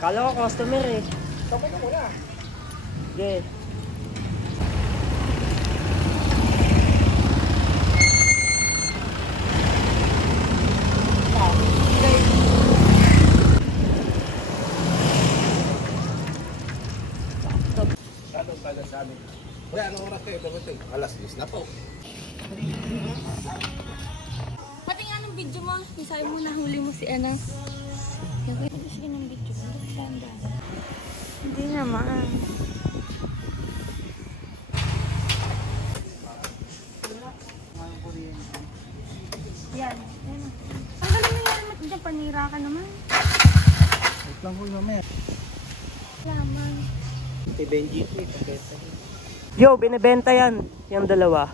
Kala ko customer eh. Kamay ka muna. Sige. Tagal sa amin. Wala, anong oras kayo dumating? Alas 10 na po. Pati nga ng video mo, isabi mo nahuli mo si ano. Gagawin ko siya ng video mo. Hindi naman. Yan. Ang galing mo yan. Diyan panira ka naman. Wait lang po yung mamaya. Laman. Benji. Yo, binibenta yan. Yung dalawa.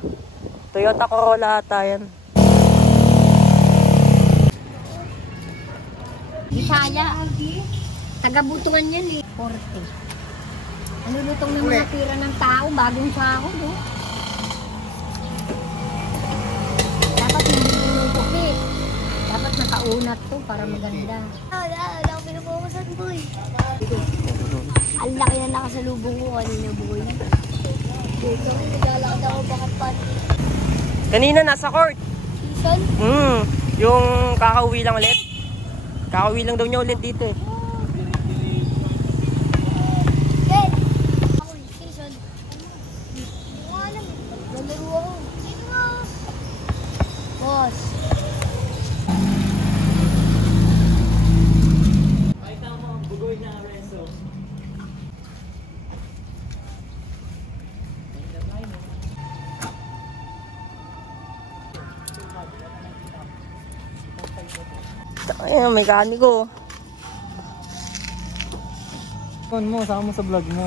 Toyota Corolla ata yan. Bisaya. Tagabutungan yan eh. 40. Nalulutong ng mga tira ng tao. Bagong sako, no? Dapat hindi binubok eh. Dapat nakaunat to para maganda. Wala ako pinupukusan, boy. Ang laki na nakasalubong ko kanina, boy. Dito, naglalakad ako bakit pa. Kanina nasa court. Season? Yung kakauwi lang ulit. Kakauwi lang daw niya ulit dito eh. Get! Ako, season. Hindi ko alam eh. Nalaro ako. Sino nga? Boss. Pakita mo ang bugoy na reso. Ayun, mekaniko. Phone mo, sama mo sa vlog mo.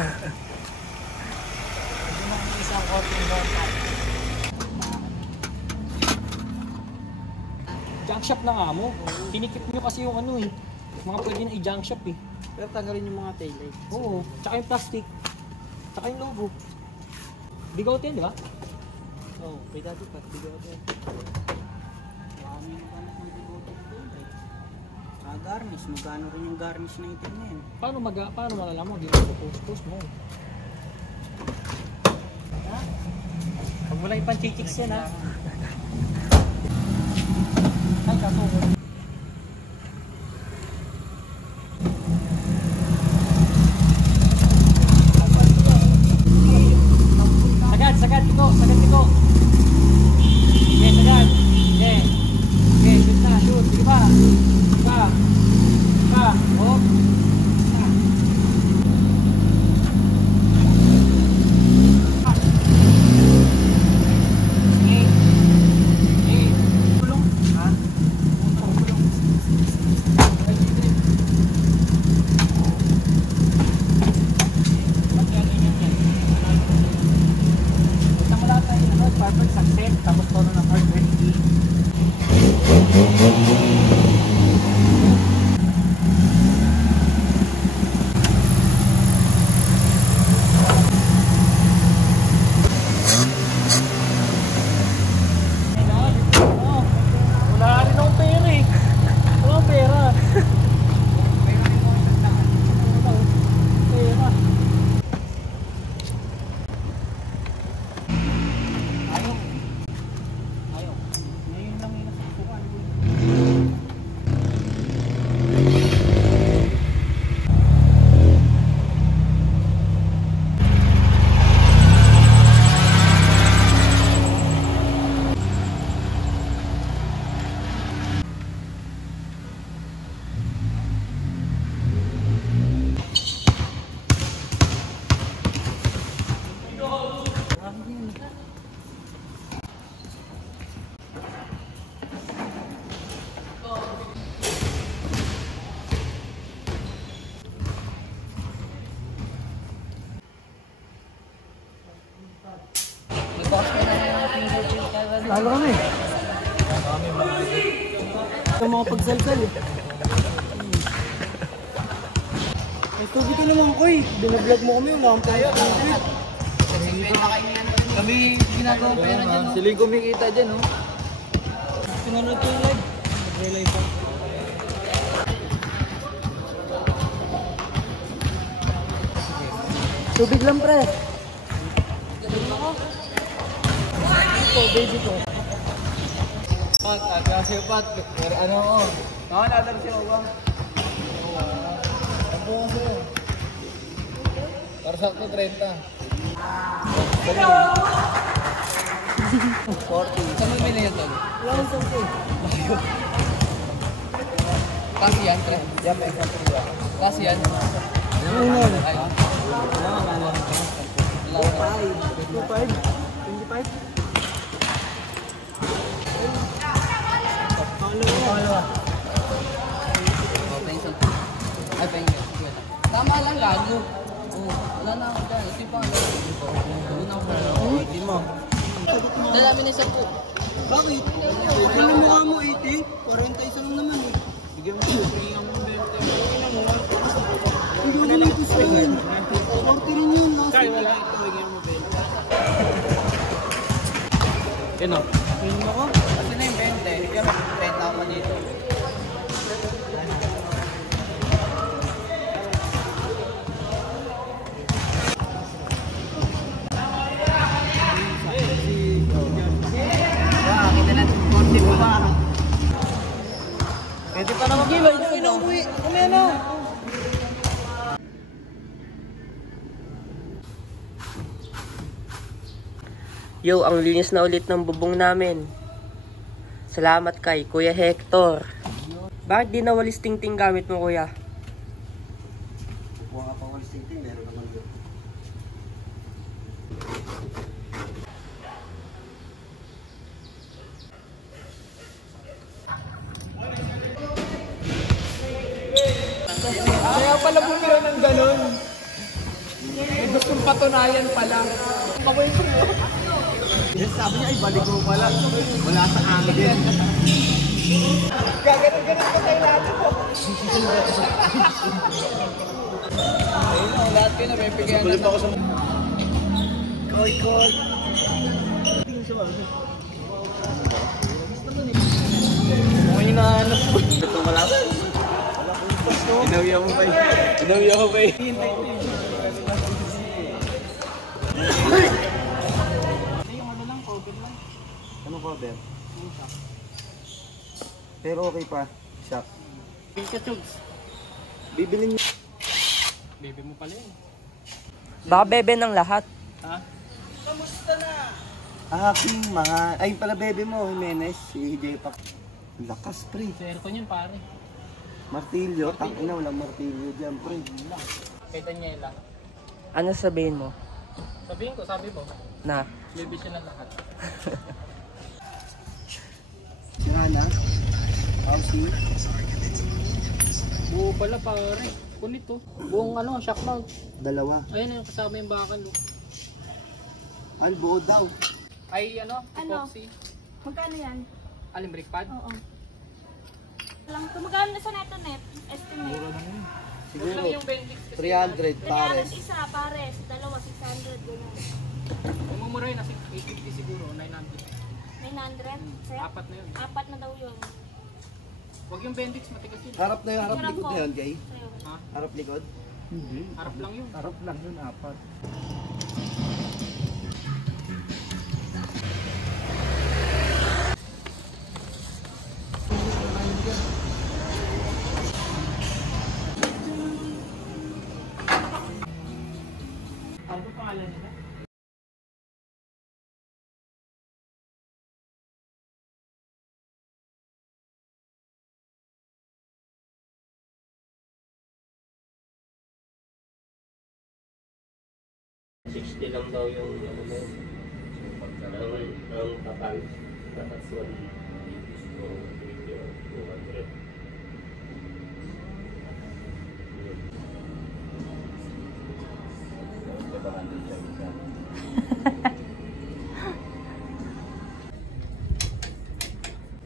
Isang korting doon. Junk shop na nga mo. Tinikip nyo kasi yung ano eh. Mga pwede na i-junk shop eh. Pero tanggalin yung mga taillight. Oo. Tsaka yung plastic. Tsaka yung logo. Bigote yan, di ba? Oo, pwede pa. Bigote. Marami yung kanak ng bigote ng taillight. Garnish. Magkano rin yung garnish na item na yan? Paano malalaman? Hindi mo post mo. Huwag mo lang ipan-chichicks yan ha. Ay, kaso. Sagad, tiko. Okay, sagad. Okay, shoot na, shoot. Sige pa. Hop. Perfect success. Tapos tono ng hard ready. Wala rin akong pera eh. Wala akong pera. Lalo kami. Ito mga pagsalsal eh. May tubig ka naman ko eh. Binablog mo kami yung lampa. Kami ginagawa pera dyan. Sila yung kumikita dyan oh. Sinunod ko yung live. Nag-relive pa. Tubig lang, pre. Ito, baby ko. Pat, kasi pat. Ano ako? Nakalatar siya ba? Ang buong sa'yo. Para sakto 30. 40. Saan mo bilhin yan, Tol? Wala akong sampo. Kasi yan, pre. Yan, example yan. Kasi yan. Unon. Ay. Ay, 25. 25. Pangalawa. Ay, pengen. Tama lang, gago. Wala na ako dyan. Ito yung pangalawa. Wala na ako dyan. Hindi mo. Dalamin na 10. Bakit? Ano mukha mo, 80? 40 isa lang naman eh. Bigyan mo. Bigyan mo 20. Hindi ko naman gusto yun. 40 rin yun. Kaya wala ito. Bigyan mo 20. Yun o. Yun ako? Kasi na yung 20. Bigyan mo 20 ako dito. Kita na 40 pa. Pwede pa naman kilo. Ino umuwi. Kumeno. Yo, ang linis na ulit ng bubong namin. Salamat kay Kuya Hector. Bakit di nawalis tingting gamit mo, kuya? Buka pa walis tingting, meron naman doon. Kaya pala bumira ng ganun. May gustong patunayan pala. Bagoy ko mo. Yes, sabi niya, ay balik ko pala. Wala sa hangin. Gaganon-ganon ka sa ilalim mo. Ayun o, lahat kayo nabibigyan na. ako sa... Koy, koy. May hinahanap ko. Ito wala ba? Inawiya mo pa eh. Inawiya mo pa eh. Ano cover? Pero okay pa. Shock. Bibilin niyo. Baby mo pala yun. Baka bebe ng lahat. Aking mga... Ay pala bebe mo, Jimenez. Si J. Pac. Lakas pre. Sa aircon yun pare. Martilyo. Tangina, walang martilyo dyan pre. Kay Daniela. Ano sabihin mo? Sabihin ko, sabi mo. Na. Baby siya ng lahat. Si Hana. Housing. Buo pala pare. Kunit to. Buong ano, shock mount. Dalawa. Ayan yung kasama yung bakal. Oh. Albuo daw. Ay ano, Ano? epoxy. Magkano yan? Alim brake pad. Oo. Lang, magkano na sa neto-net? Estimate. Siguro Lang yung Bendix kasi. 300 pares. Isa, pares. Dalawa, 600. Ganun. Umumuray na 850 siguro, 900. 900? Set? Apat na yun. Apat na daw yun. Huwag yung Bendix, matigas yun. Harap na yung harap likod na yun, kay. Sa'yo. Ha? Harap likod. Harap lang yun. Harap lang yun, apat. Ano pa pangalan nila? Lang daw yung ano mo. Ang kapal. Tapos 180 o 200.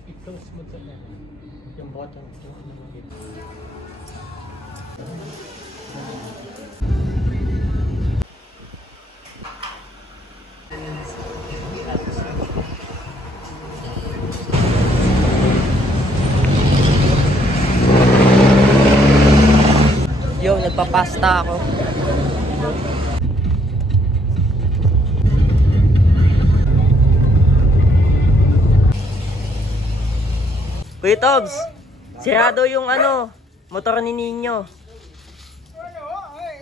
I-close mo talaga. Yung bottom. Yung ano mo dito. Yo, nagpapasta ako. Kuya Tobs, sirado yung motor ni Ninyo.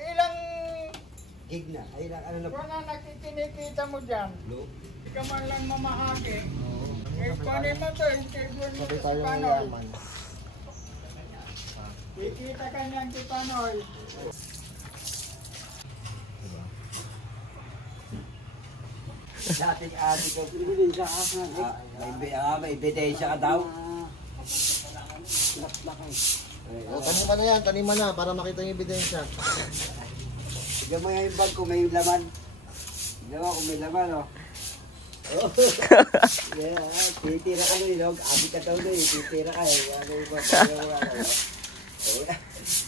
Ilang Gig na. Ay, ano na. buwan na nakikinikita mo dyan? Hindi ka man lang mamahagi. Eh, kunin mo to, interview mo to si Panoy. Kikita ka niyan si Panoy. Dating ati ko. May ebidensya ka daw. Taniman na yan, taniman na para makita yung ebidensya. Tignan mo yung bag kung may laman. Tignan mo kung may laman, oh. Yeah, titira ka nun, no? Abi ka daw nun, titira ka. Ano yung bag,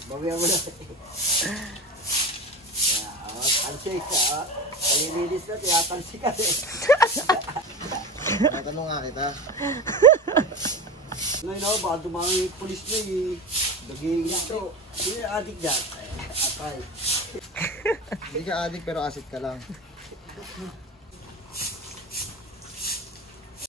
bawihan mo na. Handshake ka, oh. Kalilinis na, tiyatalsi ka, eh. Tanong nga kita. Ngayon ako, baka dumami yung pulis nyo, eh. Daging ito. Sino yung adik dyan? Atay. Hindi ka adik pero asit ka lang.